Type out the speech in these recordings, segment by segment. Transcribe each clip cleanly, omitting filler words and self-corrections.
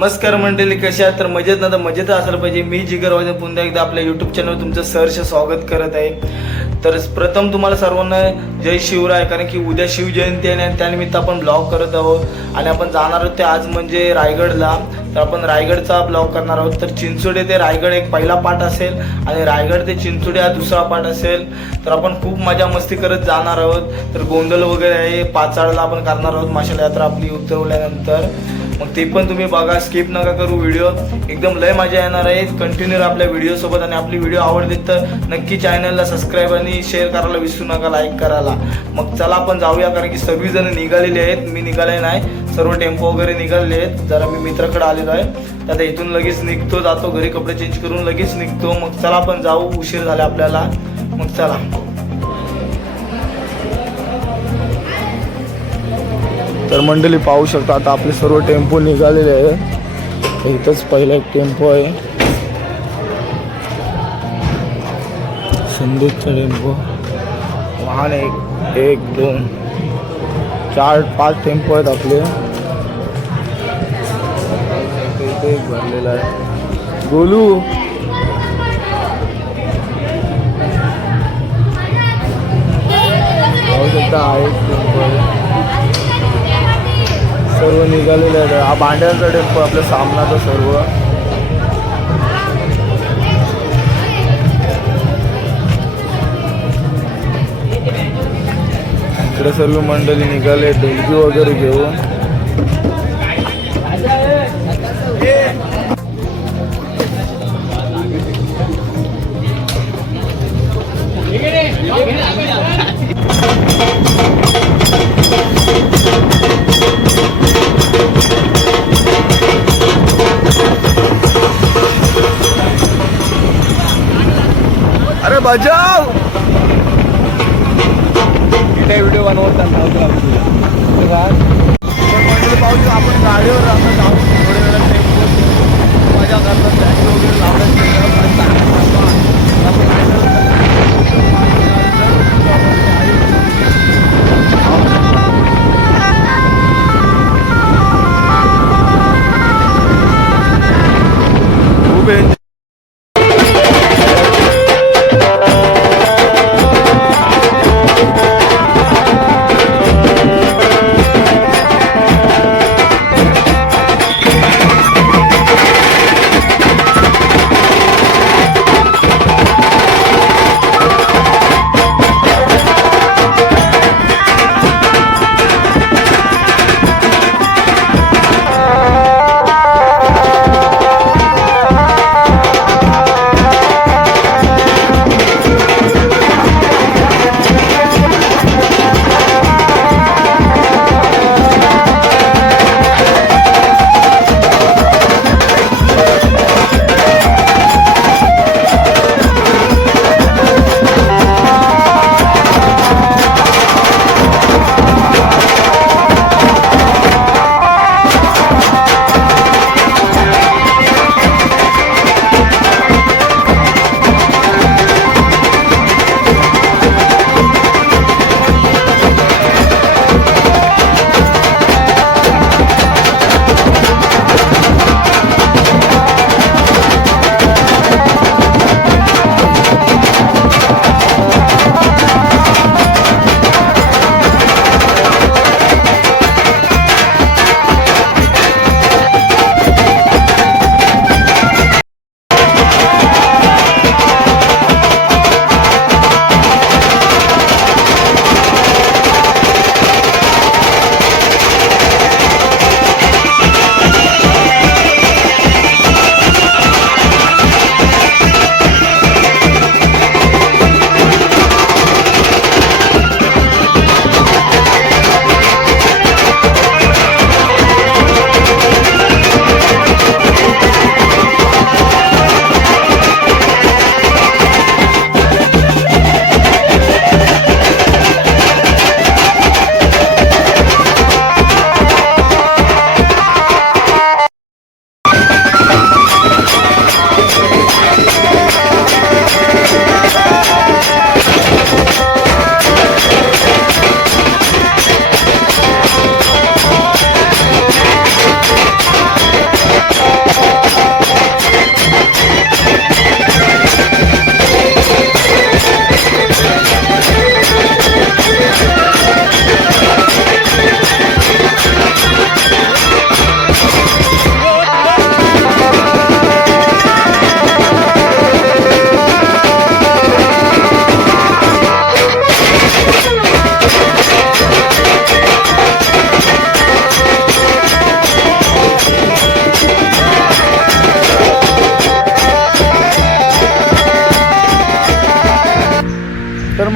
नमस्कार मंडळी, कशा आहात? तर मजेत ना? तर मजेत असायला पाहिजे. मी जिगर वाजन पुन्हा एकदा आपल्या यूट्यूब चॅनलवर तुमचं सहर्ष स्वागत करत आहे. तर प्रथम तुम्हाला सर्वांना जय शिवराय, कारण की उद्या शिवजयंती आहे आणि त्यानिमित्त आपण ब्लॉग करत आहोत आणि आपण जाणार आहोत ते आज म्हणजे रायगडला. तर आपण रायगडचा ब्लॉग करणार आहोत. तर चिंचोडे ते रायगड एक पहिला पार्ट असेल आणि रायगड ते चिंचोडे हा दुसरा पार्ट असेल. तर आपण खूप मजा मस्ती करत जाणार आहोत. तर गोंधळ वगैरे आहे, पाचाळला आपण करणार आहोत माशाला यात्रा आपली उतरवल्यानंतर. मग ते पण तुम्ही बघा, स्किप नका करू. व्हिडिओ एकदम लय मजा येणार आहे. कंटिन्यू आपल्या व्हिडिओसोबत. आणि आपली व्हिडिओ आवडली तर नक्की चॅनलला सबस्क्राईब आणि शेअर करायला विसरू नका, लाईक करायला. मग चला आपण जाऊया, कारण की सर्वजण निघालेले आहेत. मी निघाले नाही, सर्व टेम्पो वगैरे निघालेले आहेत. जरा मी मित्राकडे आलेलो आहे, तर आता इथून लगेच निघतो, जातो घरी, कपडे चेंज करून लगेच निघतो. मग चला आपण जाऊ, उशीर झाला आपल्याला. मग चला. तर मंडळी पाहू शकता, आता आपले सर्व टेम्पो निघालेले आहे. इथंच पहिला एक टेम्पो आहे, सिंधूचा टेम्पो. वाहन एक 2 4 5 टेम्पो आहेत आपले. इथे एक भरलेला आहे. गोलू पाहू शकता, हा एक टेम्पो आहे. सर्व निघालेले आहेत. हा भांड्यांचा टेम्पो आपल्या सामनाचा सर्व. इकडे सर्व मंडळी निघाले देणगी वगैरे घेऊन. अरे बजाव, इथे व्हिडिओ बनवतात पाहू. आपण गाडीवर राहतो, जाऊ थोड्या वेळात मजा करतात, बॅग वगैरे लावण्यात. खूप एन्जॉय.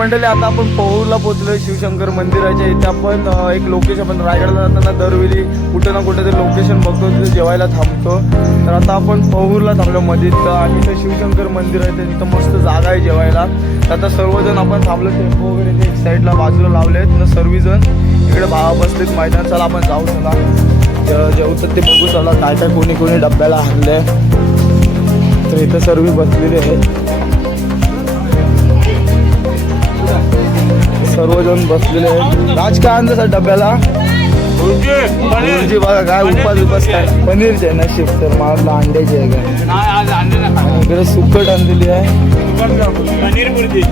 मंडळी आता आपण पौरला पोहोचलोय शिवशंकर मंदिराच्या इथे. आपण एक लोकेशन, आपण रायगडला जाताना दरवेळी कुठे ना कुठे ते लोकेशन बघतो, तिथे जेवायला थांबतो. तर आता आपण पौरला थांबलो मध्ये आणि इथं शिवशंकर मंदिर आहे, तर तिथं मस्त जागा आहे जेवायला. तर आता सर्वजण आपण थांबलो, टेम्पो वगैरे ते एक साईडला बाजूला लावलेत ना, सर्वजण इकडे बसलेत मैदान. चला आपण जाऊ, चला जेवतात ते बघू, चला काय काय कोणी कोणी डब्याला आणलंय. तर इथं सर्व बसलेले आहेत, सर्वजण बसलेले आहेत. राज काय आणलं सर डब्याला? भुर्जी बघा, काय उपास काय पनीरचे आहे नशीब, तर मला अंड्याचे आहे काय. इकडे सुकट आणलेली आहे, पनीर भुर्जी,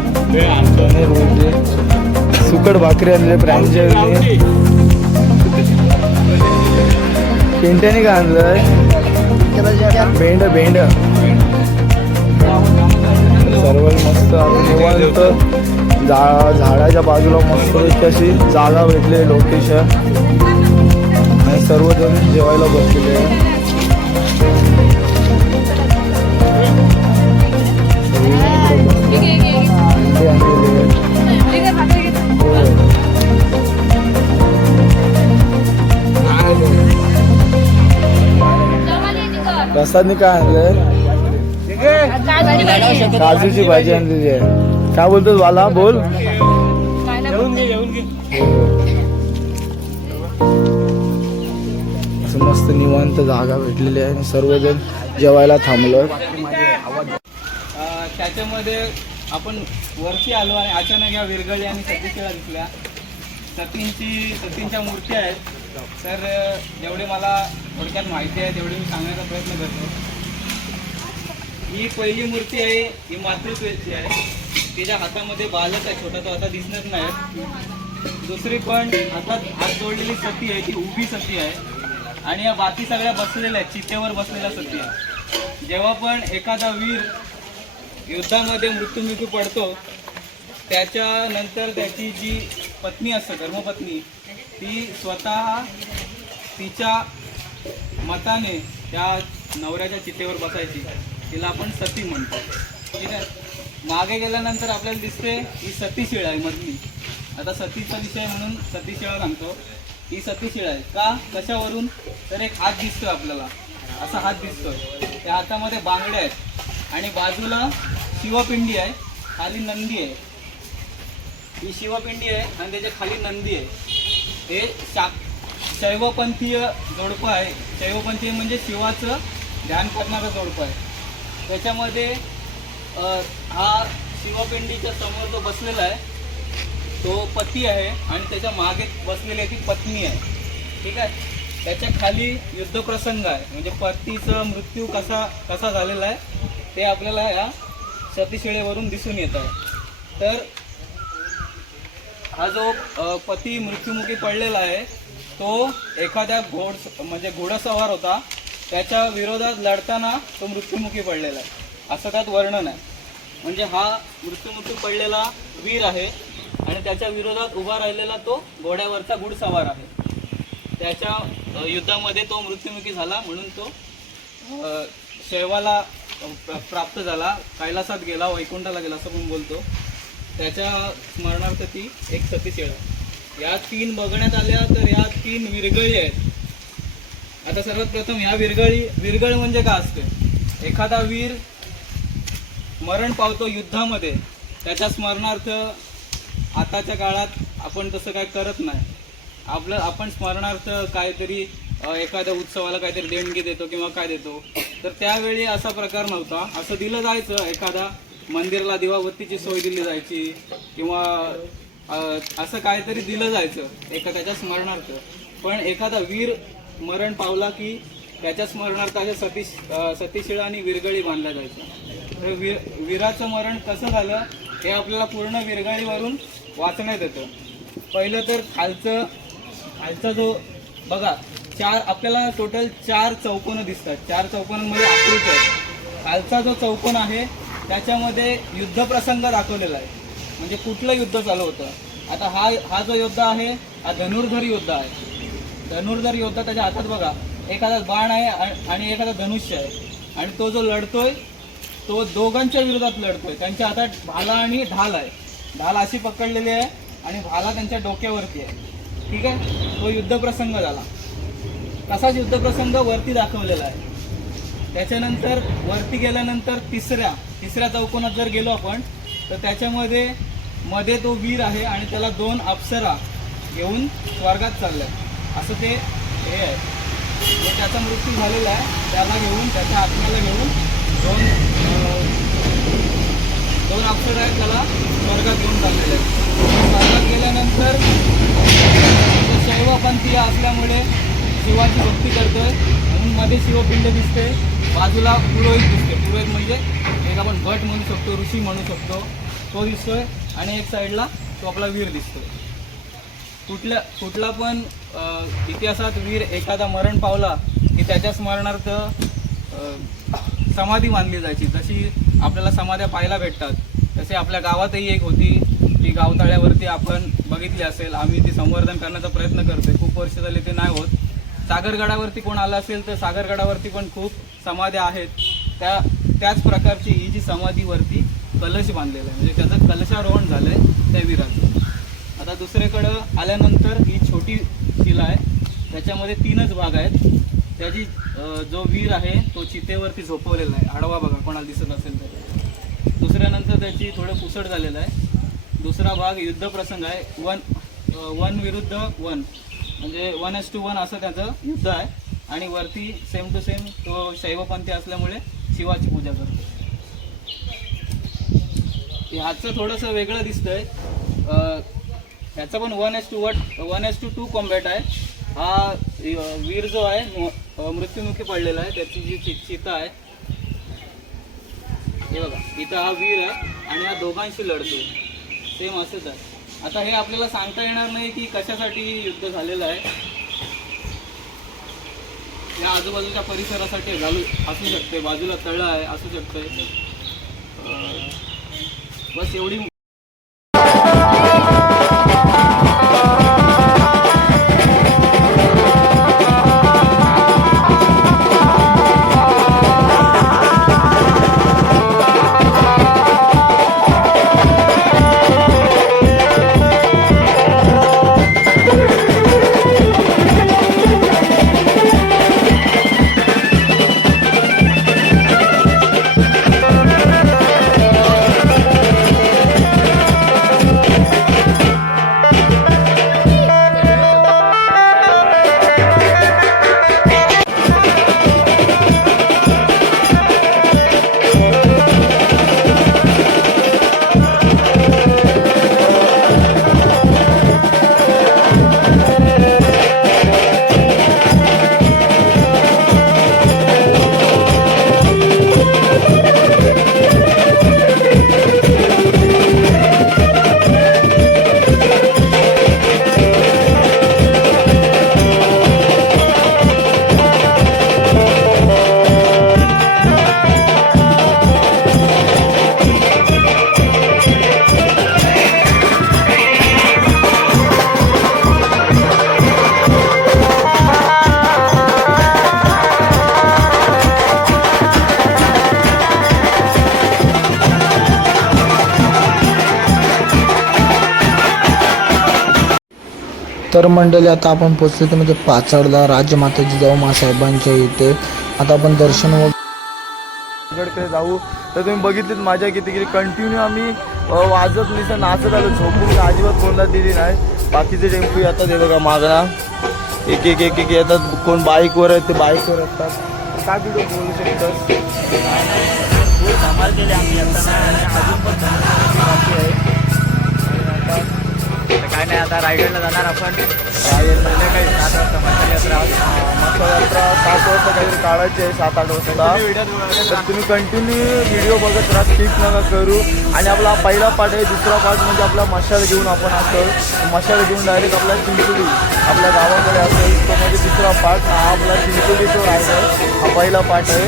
सुकट भाकरी आणली, फ्रँची आणली. पेंट्याने काय आणलंय? भेंड भेंड सर्व मस्त निवांत झाडाच्या बाजूला मस्त अशी जागा भेटली, लोकेशन, आणि सर्वजण जेवायला बसलेले आहे. प्रसादने काय आणलंय? काजूची भाजी आणलेली आहे. काय बोलतोस बाला, बोल. असं मस्त निवांत जागा भेटलेली आहे आणि सर्वजण जेवायला थांबलो. त्याच्यामध्ये आपण वरती आलो आणि अचानक या विरगळी आणि सतीशिळा दिसल्या. सतींच्या मूर्त्या आहेत. तर जेवढे मला थोडक्यात माहिती आहे तेवढे मी सांगण्याचा प्रयत्न करतो. ही पहिली मूर्ती आहे, ही मातृत्वाची आहे. तिच्या हातामध्ये बालच आहे, छोटा, तो आता दिसणार नाही. दुसरी पण हात जोडलेली सती आहे, ती उभी सती आहे. आणि या बाकी सगळ्या बसलेल्या आहेत, चितेवर बसलेल्या सती आहे. जेव्हा पण एखादा वीर युद्धामध्ये मृत्युमुखी पडतो, त्याच्यानंतर त्याची जी पत्नी असते, धर्मपत्नी, ती स्वतः तिच्या मताने त्या नवऱ्याच्या चितेवर बसायची. तिला आपण सती म्हणतो. ठीक आहे. मागे गेल्यानंतर आपल्याला दिसते ही सतीशिळा आहे मधली. आता सतीचा विषय म्हणून सतीशिळा सांगतो. ही सतीशिळा आहे का, कशावरून? तर एक हात दिसतोय आपल्याला, असा हात दिसतोय. त्या हातामध्ये बांगड्या आहेत आणि बाजूला शिवपिंडी आहे, खाली नंदी आहे. ही शिवपिंडी आहे आणि त्याच्या खाली नंदी आहे. हे शैवपंथीय जोडपं आहे. शैवपंथीय म्हणजे शिवाचं ध्यान करणारं जोडपं आहे. त्याच्यामध्ये हा शिवपिंडीच्या समोर जो बसलेला आहे तो पती आहे आणि त्याच्या मागे बसलेली ती पत्नी आहे. ठीक आहे. त्याच्या खाली युद्धप्रसंग आहे, म्हणजे पतीचा मृत्यू कसा झालेला आहे ते आपल्याला या सतीशिळेवरून दिसून येत आहे. तर हा जो पती मृत्युमुखी पडलेला आहे तो एखाद्या घोडसवार होता, त्याच्या विरोधात लढताना तो मृत्युमुखी पडलेला आहे, असं त्यात वर्णन आहे. म्हणजे हा मृत्युमुखी पडलेला वीर आहे आणि त्याच्या विरोधात उभा राहिलेला तो घोड्यावरचा घुडसवार आहे. त्याच्या युद्धामध्ये तो मृत्युमुखी झाला म्हणून तो शैवाला प्राप्त झाला, कैलासात गेला, वैकुंठाला गेला असं पण बोलतो. त्याच्या स्मरणार्थ ती एक सतीशिळा. या 3 बघण्यात आल्या तर या 3 विरगळी आहेत. आता सर्वात प्रथम ह्या विरगळ म्हणजे काय असते? एखादा वीर मरण पावतो युद्धामध्ये, त्याच्या स्मरणार्थ आताच्या काळात आपण तसं काय करत नाही. आपण स्मरणार्थ काहीतरी एखाद्या उत्सवाला काहीतरी देणगी देतो किंवा काय देतो. तर त्यावेळी असा प्रकार नव्हता. असं दिलं जायचं, एखादा मंदिराला दिवाबत्तीची सोय दिली जायची किंवा असं काहीतरी दिलं जायचं त्याच्या स्मरणार्थ. पण एखादा वीर मरण पावला की त्याच्या स्मरणार्थ अशा सतीशिळा आणि विरगळी बांधल्या जायचं. तर वीराचं मरण कसं झालं हे आपल्याला पूर्ण विरगळीवरून वाचण्यात येतं. पहिलं तर खालचा जो बघा, आपल्याला टोटल 4 चौकोनं दिसतात. 4 चौकोनांमध्ये आकृती आहे. खालचा जो चौकोन आहे त्याच्यामध्ये युद्धप्रसंग दाखवलेला आहे, म्हणजे कुठलं युद्ध चालू होतं. आता हा जो योद्धा आहे हा धनुर्धर योद्धा आहे. धनुर्धर योद्धा, त्याच्या हातात बघा एखादा बाण आहे आणि एखादा धनुष्य आहे आणि तो जो लढतोय तो दोघांच्या विरोधात लढतोय. त्यांच्या हातात भाला आणि ढाल आहे. ढाल अशी पकडलेली आहे आणि भाला त्यांच्या डोक्यावरती आहे. ठीक आहे, तो युद्धप्रसंग झाला. तसाच युद्धप्रसंग वरती दाखवलेला आहे. त्याच्यानंतर वरती गेल्यानंतर तिसऱ्या चौकोनात जर गेलो आपण तर त्याच्यामध्ये मध्ये तो वीर आहे आणि त्याला 2 अप्सरा घेऊन स्वर्गात चालल्या असं ते हे आहे. म्हणजे त्याचा मृत्यू झालेला आहे, त्याला घेऊन त्याच्या आत्म्याला घेऊन दोन अप्सरा आहेत, त्याला स्वर्गात घेऊन चाललेले आहेत. स्वर्गात गेल्यानंतर शैवपंथीय असल्यामुळे शिवाची भक्ती करतोय म्हणून मध्ये शिवपिंड दिसते, बाजूला पुरोहित दिसते. पुरोहित म्हणजे एक आपण भट म्हणू शकतो, ऋषी म्हणू शकतो, तो दिसतोय. आणि एक साईडला तो आपला वीर दिसतोय. कुठला पण इतिहासात वीर एखादा मरण पावला की त्याच्या स्मरणार्थ समाधी बांधली जायची. जशी आपल्याला समाध्या पाहायला भेटतात तसे आपल्या गावातही एक होती, ती गावतळ्यावरती आपण बघितली असेल. आम्ही ती संवर्धन करण्याचा प्रयत्न करतोय, खूप वर्ष झाले ते नाही होत. सागरगडावरती कोण आला असेल तर सागरगडावरती पण खूप समाध्या आहेत. त्याच प्रकारची ही जी समाधीवरती कलश बांधलेला आहे, म्हणजे त्याचं कलशारोहण झालं आहे त्या वीराचं. आता दुसरीकडं आल्यानंतर ही छोटी शिला आहे, त्याच्यामध्ये 3च भाग आहेत. त्याची जो वीर आहे तो चितेवरती झोपवलेला आहे, आडवा बघा कोणाला दिसत असेल तर. दुसऱ्यानंतर त्याची थोडं पुसट झालेलं आहे. दुसरा भाग युद्धप्रसंग आहे, 1 विरुद्ध 1 म्हणजे 1:1 असं त्याचं युद्ध आहे. आणि वरती सेम टू सेम तो शैवपंथी असल्यामुळे शिवाची पूजा करतो. ह्याचं थोडंसं वेगळं दिसतंय. ह्याचा पण 1:2 कॉम्बॅट आहे. हा वीर जो आहे मृत्युमुखी पडलेला आहे, त्याची जी चिता आहे हे बघा, इथं हा वीर आहे आणि हा दोघांशी लढतो, सेम असंच आहे. आता हे आपल्याला सांगता येणार नाही की कशासाठी युद्ध झालेलं आहे. या आजूबाजूच्या परिसरासाठी असू शकते, बाजूला तळं आहे असू शकते. बस एवढी. तर मंडळी आता आपण पोचलो ते म्हणजे पाचडला राजमाता जिजाऊ मासाहेबांच्या इथे. आता आपण दर्शन वगैरे जाऊ. तर तुम्ही बघितलीत माझ्या किती कंटिन्यू आम्ही वाजत नाही नाचत आलो, झोपून अजिबात कोणाला दिली नाही. बाकीचे टेम्पो येतात हे बघा मागणा एक एक एक एक येतात, कोण बाईकवर आहेत ते बाईकवर असतात. काय व्हिडिओ बोलू शकतात धमाल केली आम्ही येताना, अजून पण बाकी आहे. काय नाही, आता रायगडला जाणार आपण. रायगड काही 7 वाजता मसाला यात्रा 7 वाजता काहीतरी काढायची आहे, 7-8 वाजता. तर तुम्ही कंटिन्यू व्हिडिओ बघत राहा, स्किप नका करू. आणि आपला पहिला पार्ट आहे, दुसरा पार्ट म्हणजे आपला मशाल घेऊन आपण असेल, मशाल घेऊन डायरेक्ट आपला चिंचोली आपल्या गावाकडे असेल तो म्हणजे दुसरा पार्ट. हा आपला चिंचोली तो रायगड हा पहिला पार्ट आहे.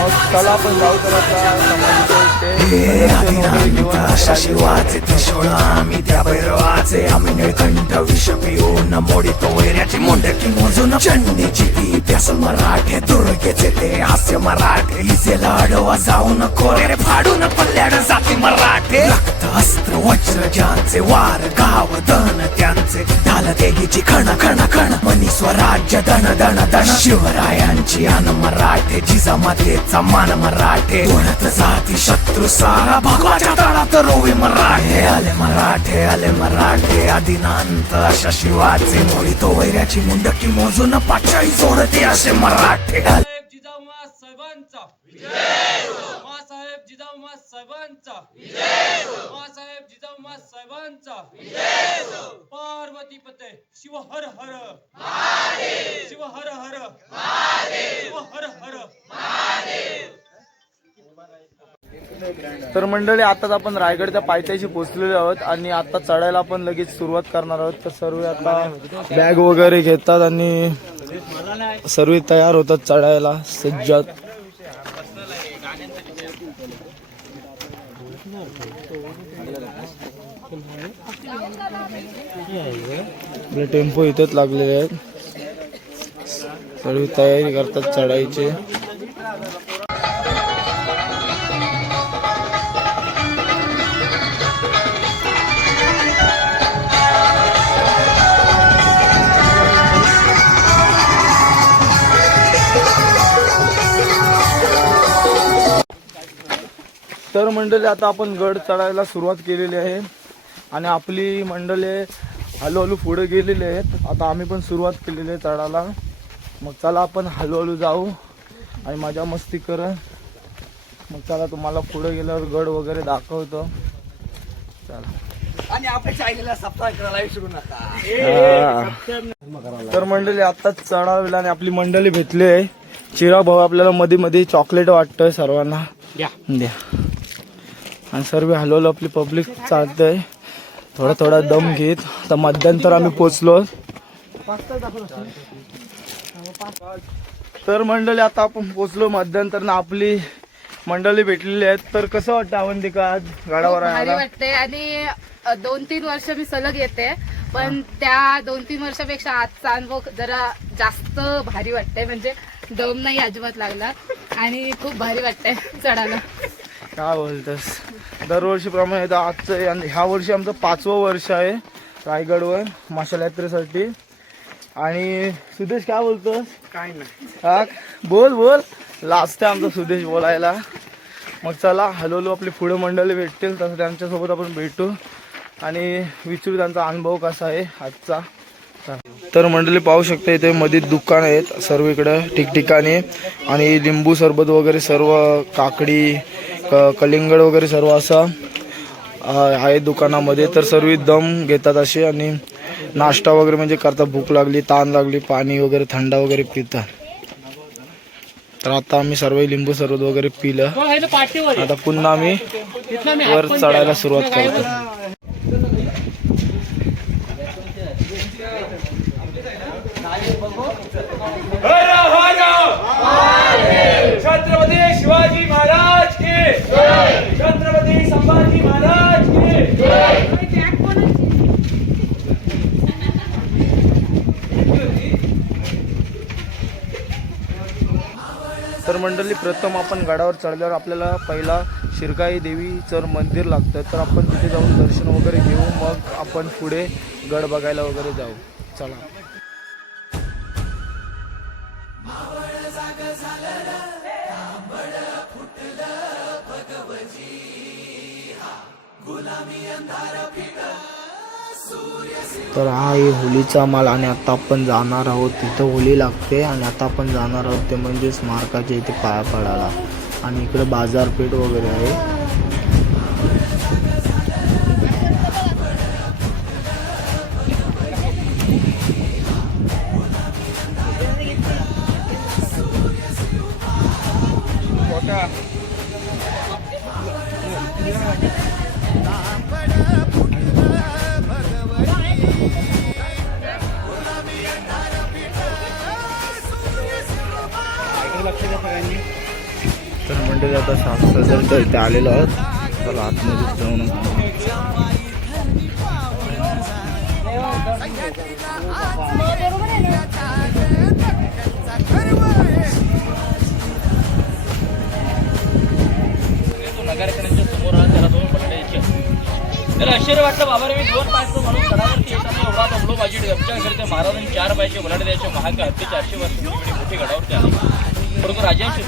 मग चला आपण जाऊ तर आता समाधीच्या इथे दर्शन वगैरे घेऊन शिवाचे त्रिशूळ आम्ही त्या भैरवाचे आम्ही निळकंठ विष पिऊन मोडीतो वैऱ्याची मुंडकी मोजून चंडीची ती त्यास मराठे दुर्गेचे ते हास्य मराठे इसेला अडवा जाऊन कोरे फाडून पल्ल्याड जाती मराठे रक्त अस्त्र वज्र ज्यांचे वार गाव दन त्यांचे ढाल देगीची खण खण खण मनी स्वराज्य दण दण दण शिवरायांची अन मराठे जिजामातेचा मान मराठे तोडत जाती शत्रू सारा भगवाच्या तळात रोवे मराठे आले मराठे आदिनांत अशा शिवाचे मोडीतो वैऱ्याची मुंडकी मोजून पाचाळी जोडते असे मराठे जिजाऊमा साहेबांचा मासाहेब जिजाऊमा साहेबांचा मासाहेब जिजाऊमा साहेबांचा पार्वती पते शिव हर हर शिव हर हर शिव हर हर तर मंडळी आताच आपण रायगडच्या पायथ्याशी पोहोचलेलो आहोत आणि आता चढायला आपण लगेच सुरुवात करणार आहोत. तर सर्व आता बॅग वगैरे घेतात आणि सर्व तयार होतात चढायला सज्जात. आपले टेम्पो इथेच लागलेले आहेत. सर्व तयारी करतात चढायची. तर मंडळी आता आपण गड चढायला सुरुवात केलेली आहे आणि आपली मंडळी हळूहळू पुढे गेलेली आहेत. आता आम्ही पण सुरुवात केलेली आहे चढायला. मग चला आपण हळूहळू जाऊ आणि मजा मस्ती कर. मग चला तुम्हाला पुढे गेल्यावर गड वगैरे दाखवतो. चला आणि आपल्या चॅनलला सबस्क्राइब करायला विसरू नका. तर मंडळी आताच चढावेला आणि आपली मंडळी भेटली आहे. चिरा भाऊ आपल्याला मध्ये मध्ये चॉकलेट वाटतंय सर्वांना द्या. आणि सर्व हळूहळू आपली पब्लिक चालतंय थोडा थोडा दम घेत. तर मध्यंतर आम्ही पोचलो. तर मंडळी आता आपण पोचलो मध्यंतर ना आपली मंडळी भेटलेली आहेत. तर कसं वाटतं अवंतिका आज गडावर भारी वाटते आणि 2-3 वर्ष मी सलग येते पण त्या 2-3 वर्षापेक्षा आजचा अनुभव जरा जास्त भारी वाटतंय. म्हणजे दम नाही अजिबात लागला आणि खूप भारी वाटतंय चढायला. काय बोलतस दरवर्षीप्रमाणे आता आजचं आणि ह्या वर्षी आमचं 5वं वर्ष आहे रायगडवर माशाल यात्रेसाठी. आणि सुदेश काय बोलतोस? काय नाही हा बोल लास्ट आहे आमचा सुदेश बोलायला. मग चला हळूहळू आपली पुढे मंडळी भेटतील तसं त्यांच्यासोबत आपण भेटू आणि विचारू त्यांचा अनुभव कसा आहे आजचा. तर मंडळी पाहू शकता इथे मध्ये दुकान आहेत सर्व इकडं ठिकठिकाणी आणि लिंबू सरबत वगैरे सर्व काकडी कलिंगड वगैरे सर्व असं आहे दुकानामध्ये. तर सर्व दम घेतात असे आणि नाश्ता वगैरे म्हणजे करतात. भूक लागली ताण लागली पाणी वगैरे थंडा वगैरे पितात. तर आता आम्ही सर्व लिंबू सरबत वगैरे पिलं. आता पुन्हा आम्ही वर चढायला सुरुवात करतो. छत्रपती शिवाजी महाराज की छत्रपती संभाजी महाराज की. तर मंडळी प्रथम आपण गडावर चढल्यावर आपल्याला पहिला शिरकाई देवीचं मंदिर लागतं. तर आपण तिथे जाऊन दर्शन वगैरे घेऊ मग आपण पुढे गड बघायला वगैरे जाऊ. चला. तर हा आहे होलीचा माल आणि आता आपण जाणार आहोत तिथं होली लागते आणि आता आपण जाणार आहोत ते म्हणजे स्मारकाच्या इथे पाया पडायला. आणि इकडे बाजारपेठ वगैरे आहे. मंडळी आता सजल इथे आलेलो आहोत. चला आतमध्ये जाऊन नगरकरांच्या समोर त्याला 2 बटाटे यायचे असते. त्याला आश्चर्य वाटलं, बाबा रे मी 2 पायचं म्हणून गडावरती येताना एवढा दमलो पाहिजे. आमच्या घरी त्या महाराजांनी 4 पायचे बटाटे द्यायचे. महाग हत्ती 400 वर्ष मोठे गडावरती आले. परंतु राजांशी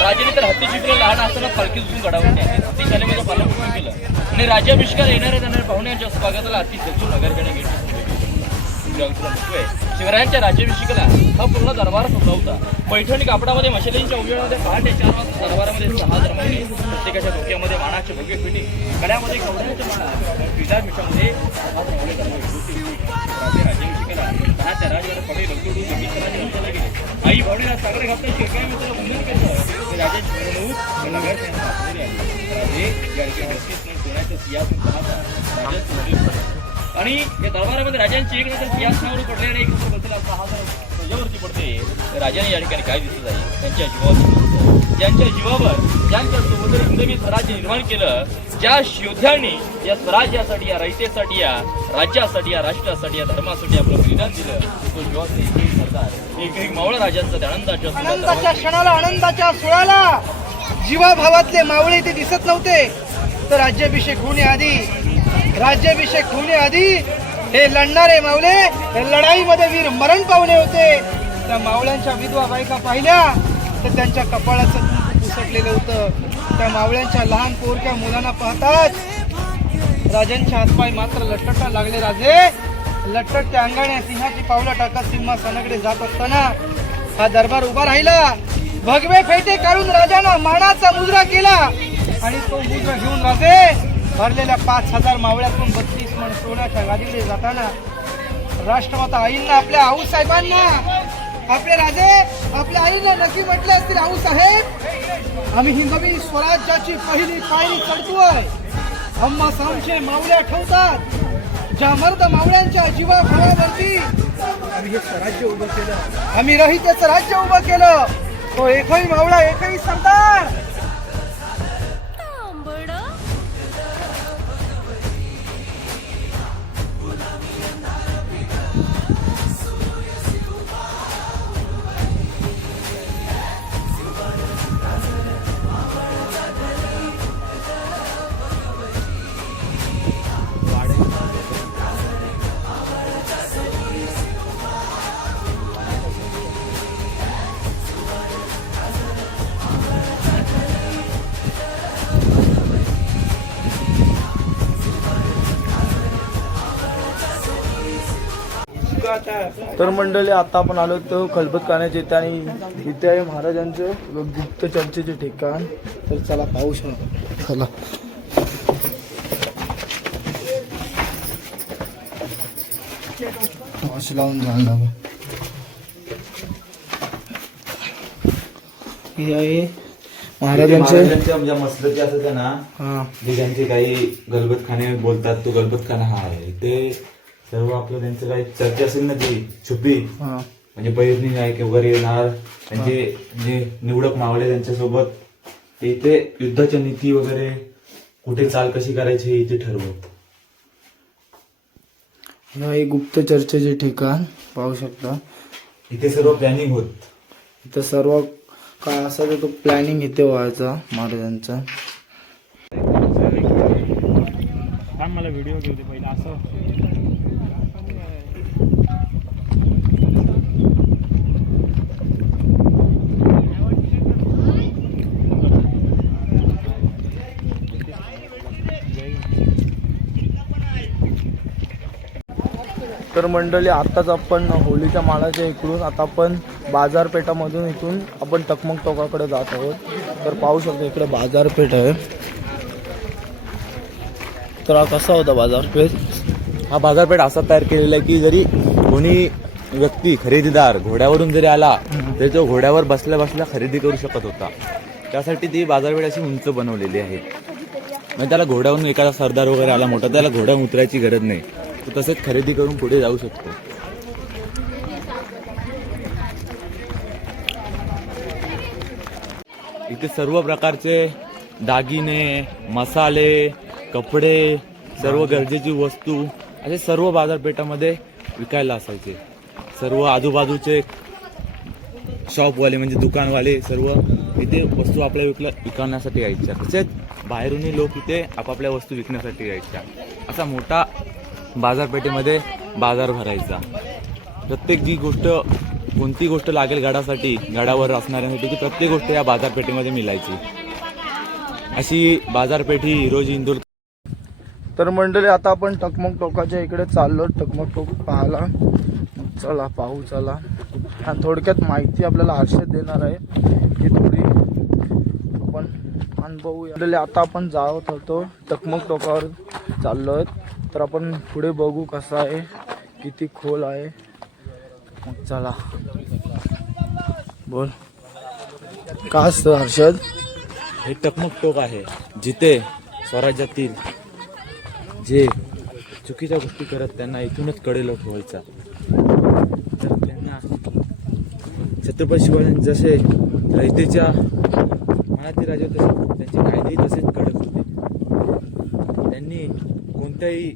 राजाने तर हत्ती चित्र लहान असताना पालखी झुकून गडावरती आले. हत्ती शालेमध्ये पालन केलं आणि राज्याभिषेकाला येणाऱ्या जाणाऱ्या पाहुण्यांच्या स्वागताला हत्ती सजून नगरकडे गेले. शिवरायांच्या राज्याभिषेकाला हा पूर्ण दरबार सजला होता. पैठणी कापडामध्ये मशालींच्या उजेडामध्ये पहाटे 4 वाजता दरबारामध्ये 6 दरबारी, प्रत्येकाच्या डोक्यामध्ये मानाचे भव्य पिढी, गळ्यामध्ये कवड्यांच्या माळा, पिढा मिठामध्ये राज्याभिषेकाला 10 राजवाडा पडे लंगडून गेले. आई भावनेला सागर घातला. शिरकाई मित्राला वंदन केलं. राजाची मिरवणूक नगर सोन्याच्या सिंहासन पाहता राजा आणि या दरबारामध्ये राजांची एक नजर सिंहासनावर पडले आणि एक नजर बसलेला असा हा त्याच्यावरती पडते. राजाने या ठिकाणी काय दिसत आहे? त्यांच्या जीवावर, ज्यांच्या जीवावर, ज्यांच्या सोबत हिंदवी स्वराज्य निर्माण केलं, ज्या योद्ध्यांनी या स्वराज्यासाठी, या रयतेसाठी, या राज्यासाठी, या राष्ट्रासाठी, या धर्मासाठी आपलं बलिदान दिलं, तो जीवाचे एकही सरदार, एकही मावळा राजांचा त्या आनंदाच्या क्षणाला, आनंदाच्या सोहळ्याला जीवाभावातले मावळे ते दिसत नव्हते. तर राज्याभिषेक होण्याआधी हे लढणारे मावळे हे लढाईमध्ये वीर मरण पावले होते. त्या मावळ्यांच्या विधवा बायका पाहिल्या तर त्यांच्या कपाळाचं दूध पुसटलेलं होतं. त्या मावळ्यांच्या लहान पोरक्या मुलांना पाहताच राजांचे हातपाय मात्र लटकटा लागले. राजे लटकटत्या अंगाने सिंहाची पावलं टाकत सिंहासनाकडे जात असताना हा दरबार उभा राहिला. भगवे फेटे काढून राजानं मानाचा मुजरा केला आणि तो मुजरा घेऊन राजे भरलेल्या 5000 मावळ्यातून 32 मन सोन्याच्या गादीकडे जाताना राष्ट्रमाता आईंना, आपल्या आऊसाहेबांना, आपले राजे आपल्या आईने नक्की म्हटले असतील, आऊसाहेब आम्ही हिंदवी स्वराज्याची पहिली पायरी चढतोय. आम्हा आमचे मावळे ठेवतात. ज्या मर्द मावळ्यांच्या जीवाभावावरती आम्ही हे स्वराज्य उभं केलं, आम्ही रहितेचं राज्य उभं केलं. तो एकही मावळा, एकही सरदार तर मंडळी आता आपण आलो तो खलबतखान्याचे इथे आणि इथे आहे महाराजांचं गुप्त चर्चेचे ठिकाण. तर चला पाहू शकतो. चला वाश लावून जायला हे आहे महाराजांचे म्हणजे मसलती असत ना, जे त्यांचे काही गलबतखाने बोलतात, तो गलबतखाना हा आहे. ते सर्व आपलं त्यांचं काही चर्चा असेल ना ती छुपी, म्हणजे पैरणी नायक वगैरे येणार, त्यांचे जे निवडक मावळे त्यांच्यासोबत ते इथे युद्धाच्या नीती वगैरे कुठे चाल कशी करायची हे इथे ठरवत. हे गुप्त चर्चेचे ठिकाण पाहू शकता. इथे सर्व प्लॅनिंग होत. इथं सर्व काय असायचं तो प्लॅनिंग इथे व्हायचा महाराजांचा. मला व्हिडिओ घेऊ दे पहिला. असं तर मंडळी आत्ताच आपण होलीच्या माळाच्या इकडून आता आपण बाजारपेठामधून इथून आपण टकमक टोकाकडे जात आहोत. तर पाहू शकतो इकडे बाजारपेठ आहे. तर हा कसा होता बाजारपेठ? हा बाजारपेठ असा तयार केलेला आहे की जरी कोणी व्यक्ती खरेदीदार घोड्यावरून जरी आला तरी तो घोड्यावर बसल्या बसल्या खरेदी करू शकत होता. त्यासाठी ती बाजारपेठ अशी उंच बनवलेली आहे. म्हणजे त्याला घोड्यावरून एखादा सरदार वगैरे आला मोठा, त्याला घोड्यावर उतरायची गरज नाही, तो तसेच खरेदी करून पुढे जाऊ शकतो. तिथे सर्व प्रकारचे दागिने, मसाले, कपडे, सर्व गरजेची वस्तू असे सर्व बाजारपेठामध्ये विकायला असायचे. सर्व आजूबाजूचे शॉपवाले म्हणजे दुकानवाले सर्व इथे वस्तू आपल्या विकण्यासाठी यायच्या. तसेच बाहेरूनही लोक इथे आपापल्या वस्तू विकण्यासाठी यायच्या. असा मोठा बाजारपेठेमध्ये बाजार भरायचा. प्रत्येक जी गोष्ट कोणती गोष्ट लागेल गडासाठी, गडावर असणाऱ्यांसाठी ती प्रत्येक गोष्ट या बाजारपेठेमध्ये मिळायची. अशी बाजारपेठी रोज इंदूर. तर मंडळी आता आपण टकमक टोकाच्या इकडे चाललो टकमक टोक पाहायला. चला पाहू चला. आणि थोडक्यात माहिती आपल्याला हर्षद देणार आहे की थोडी आपण अनुभवूया. मंडळी आता आपण जात होतो टकमक टोकावर चाललोय. तर आपण पुढे बघू कसं आहे, किती खोल आहे. मग चला बोल काय असतं हर्षद? हे टकमक टोक आहे जिथे स्वराज्यातील जे चुकीच्या गोष्टी करत त्यांना इथूनच कडेला ठेवायचा. तर त्यांना छत्रपती शिवाजी जसे रयतेच्या मनातील राजे तसे त्यांचे कायदेही तसेच कडक होते. त्यांनी कोणत्याही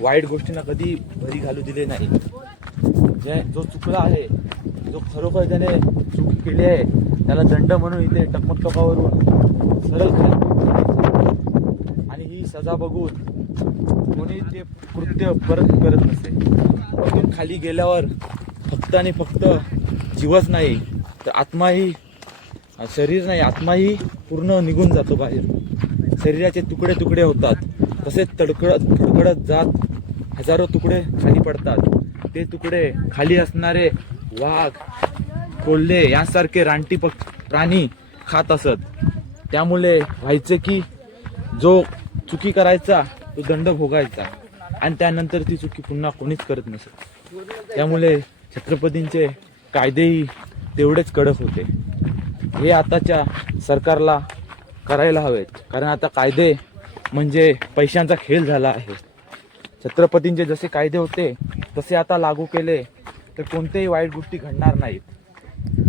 वाईट गोष्टींना कधी भरी घालू दिले नाही. जो चुकला आहे, जो खरोखर त्याने चूक केली आहे त्याला दंड म्हणून इथे टकमक टोकावरून सरळ आणि ही सजा बघून कोणी ते कृत्य परत करत नसे. पण खाली गेल्यावर फक्त आणि फक्त जीवच नाही तर आत्माही, शरीर नाही आत्माही पूर्ण निघून जातो बाहेर. शरीराचे तुकडे तुकडे होतात. तसेच खडखडत जात हजारो तुकडे खाली पडतात. ते तुकडे खाली असणारे वाघ, कोल्हे यांसारखे रानटी प्राणी खात असत. त्यामुळे व्हायचे की जो चुकी करायचा तो दंड भोगायचा आणि त्यानंतर ती चुकी पुन्हा कोणीच करत नसत. त्यामुळे छत्रपतींचे कायदेही तेवढेच कडक होते. हे आताच्या सरकारला करायला हवेत, कारण आता कायदे म्हणजे पैशांचा खेळ झाला आहे. छत्रपतींचे जसे कायदे होते तसे आता लागू केले तर कोणत्याही वाईट गोष्टी घडणार नाहीत.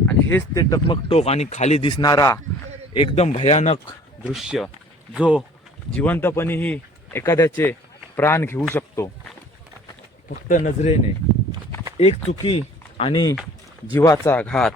आणि हेच ते टकमक टोक आणि खाली दिसणारा एकदम भयानक दृश्य जो जिवंतपणेही एखाद्याचे प्राण घेऊ शकतो. फक्त नजरेने एक चुकी आणि जीवाचा घात.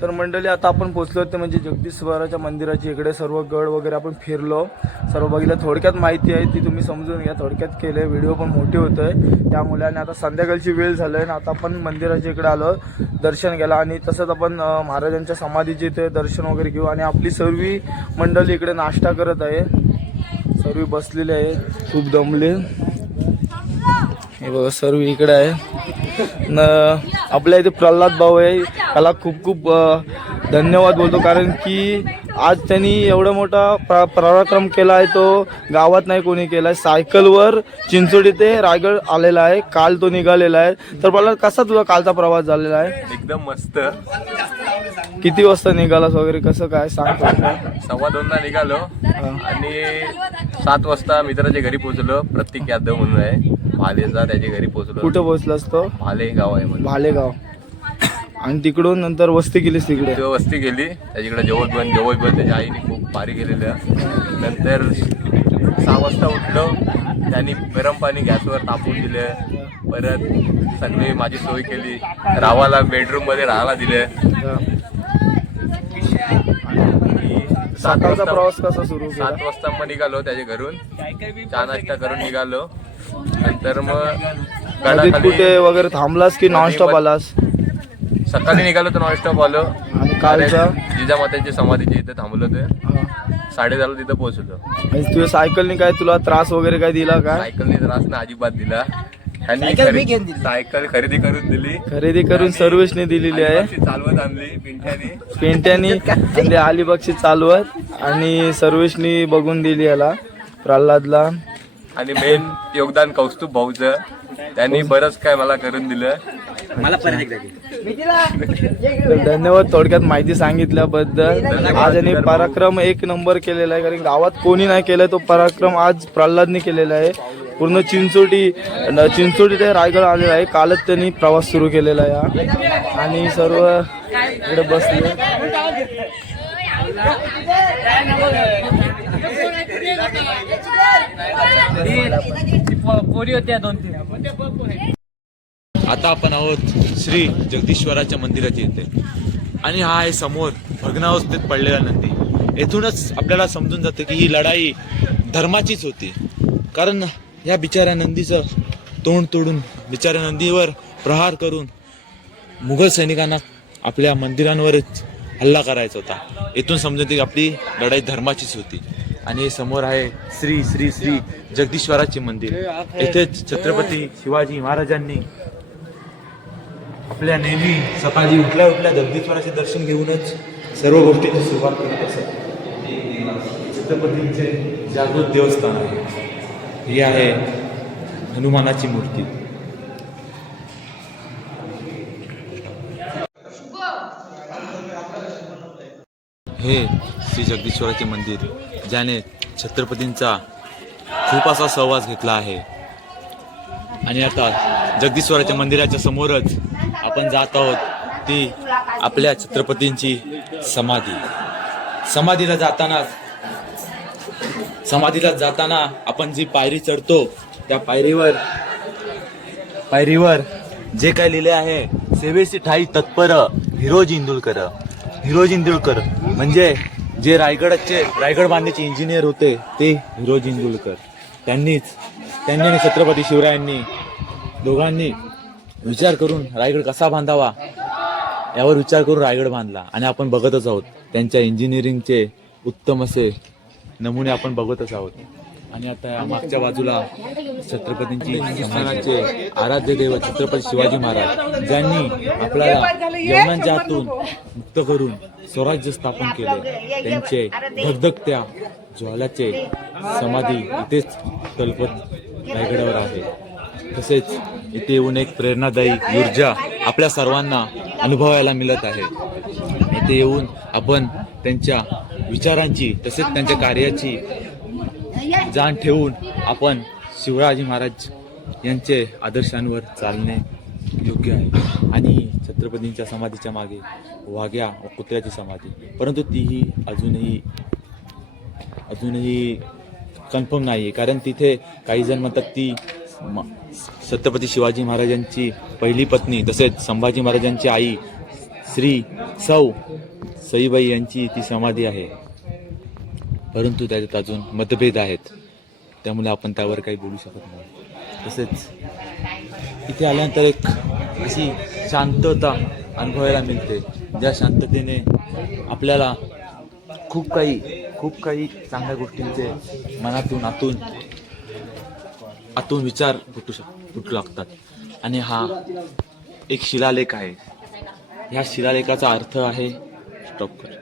तर मंडळी आता आपण पोहोचलो होते म्हणजे जगदीश्वराच्या मंदिराची इकडे सर्व गड वगैरे आपण फिरलो, सर्व बघितलं. थोडक्यात माहिती आहे ती तुम्ही समजून घ्या. थोडक्यात केले, व्हिडिओ पण मोठे होतोय त्यामुळे. आणि आता संध्याकाळची वेळ झाली आहे ना, आता आपण मंदिराच्या इकडे आलो दर्शन घ्यायला. आणि तसंच आपण महाराजांच्या समाधीचे इथे दर्शन वगैरे घेऊ. आणि आपली सर्व मंडळी इकडे नाश्ता करत आहे. सर्व बसलेले आहेत, खूप दमले. हे बघा सर्व इकडे आहे न. आपल्या इथे प्रल्हाद भाऊ आहे, त्याला खूप खूप धन्यवाद बोलतो, कारण की आज त्यांनी एवढा मोठा पराक्रम केला आहे. तो गावात नाही कोणी केला आहे. सायकलवर चिंचोडी ते रायगड आलेला आहे. काल तो निघालेला आहे. तर मला कसा तुझा कालचा प्रवास झालेला आहे? एकदम मस्त. किती वाजता निघालास वगैरे कसं काय सांग? 2:15 निघालो आणि 7 वाजता मित्राच्या घरी पोहोचलो. प्रतीक यादव म्हणून आहे भालेचा, त्याच्या घरी पोहोचलो. कुठं पोहोचलास तो? भाले गाव आहे म्हणून. भालेगाव. आणि तिकडून नंतर वस्ती केलीस तिकडे? तेव्हा वस्ती केली त्याच्याकडे. जेवण त्याच्या आईने खूप भारी केलेलं. नंतर 6 वाजता उठलो. त्यांनी गरम पाणी गॅसवर तापवून दिलं. परत सगळी माझी सोय केली. रावाला बेडरूम मध्ये राहायला दिलं. सकाळचा प्रवास कसा सुरू? 7 वाजता मग निघालो त्याच्या घरून. चहा नाश्ता करून निघालो. नंतर मग कुठे वगैरे थांबलास की नॉनस्टॉप आलास? सकाळी निघालो तर नॉनस्टॉप आलो. आणि कालचा जिजामातांच्या समाधीच्या इथे थांबलो. ते 10:30 तिथं पोहोचलो. तुझ्या सायकलने काय तुला त्रास वगैरे काय दिला का? सायकलने त्रास ना अजिबात दिला. सायकल खरेदी करून दिली, खरेदी करून सर्वेशने दिलेली आहे. अलिबागची चालवत आणली पिंट्यानी आणि अलिबागची चालवत आणि सर्वेशनी बघून दिली याला प्रल्हादला. आणि मेन योगदान कौस्तुभ भाऊचं, त्यांनी बरंच काय मला करून दिलं. तर धन्यवाद थोडक्यात माहिती सांगितल्याबद्दल. आज यांनी पराक्रम 1 नंबर केलेला आहे, कारण गावात कोणी नाही केलाय तो पराक्रम आज प्रल्हादने केलेला आहे. पूर्ण चिंचोटी ते रायगड आलेला आहे. कालच त्यांनी प्रवास सुरू केलेला आहे आणि सर्व इकडे बसले. पोरी होत्या 2-3. आता आपण आहोत श्री जगदीश्वराच्या मंदिराच्या इथे आणि हा आहे समोर भग्नावस्थेत पडलेला नंदी. येथूनच आपल्याला समजून जातं की ही लढाई धर्माचीच होती, कारण या बिचाऱ्या नंदीचं तोंड तोडून बिचाऱ्या नंदीवर प्रहार करून मुघल सैनिकांना आपल्या मंदिरांवरच हल्ला करायचा होता. येथून समजून येते की आपली लढाई धर्माचीच होती. आणि समोर आहे श्री श्री श्री जगदीश्वराचे मंदिर. येथेच छत्रपती शिवाजी महाराजांनी आपल्या नेहमी सकाळी उठल्या उठल्या जगदीश्वराचे दर्शन घेऊनच सर्व गोष्टींची सुरुवात करत असत. छत्रपतींचे जागृत देवस्थान आहे. ही आहे हनुमानाची मूर्ती. हे श्री जगदीश्वराचे मंदिर, ज्याने छत्रपतींचा खूप असा सहवास घेतला आहे. आणि आता जगदीश्वराच्या मंदिराच्या समोरच आपण जात आहोत ती आपल्या छत्रपतींची समाधी. समाधीला जाताना आपण जी पायरी चढतो त्या पायरीवर जे काय लिहिले आहे, सेवेसी ठाई तत्पर हिरोजी इंदुलकर म्हणजे जे रायगड बांधण्याचे इंजिनियर होते ते हिरोजी इंदुलकर. त्यांनी छत्रपती शिवरायांनी दोघांनी विचार करून रायगड कसा बांधावा यावर विचार करून रायगड बांधला. आणि आपण बघतच आहोत त्यांच्या इंजिनिअरिंगचे उत्तम असे नमुने आपण बघतच आहोत. आणि आता मागच्या बाजूला छत्रपतींची संस्थानाचे आराध्य दैवत छत्रपती शिवाजी महाराज, ज्यांनी आपल्याला यवनांच्या हातून मुक्त करून स्वराज्य स्थापन केले, त्यांचे धगधगत्या ज्वालाचे समाधी इथेच तळपत रायगडावर आहे. तसेच इथे येऊन एक प्रेरणादायी ऊर्जा आपल्या सर्वांना अनुभवायला मिळत आहे. इथे येऊन आपण त्यांच्या विचारांची तसेच त्यांच्या कार्याची जाण ठेवून आपण शिवाजी महाराज यांचे आदर्शांवर चालणे योग्य आहे. आणि छत्रपतींच्या समाधीच्या मागे वाघ्या व कुत्र्याची समाधी, परंतु तीही अजूनही कन्फर्म नाही आहे, कारण तिथे काही जण म्हणतात ती छत्रपती शिवाजी महाराजांची पहिली पत्नी तसेच संभाजी महाराजांची आई श्री सईबाई यांची ती समाधी आहे. परंतु त्याच्यात अजून मतभेद आहेत, त्यामुळे आपण त्यावर काही बोलू शकत नाही. तसेच इथे आल्यानंतर एक अशी शांतता अनुभवायला मिळते, ज्या शांततेने आपल्याला खूप काही चांगल्या गोष्टींचे मनातून आतून विचार फुटू लागतात. आणि हा एक शिलालेख आहे. ह्या शिलालेखाचा अर्थ आहे स्टॉप कर.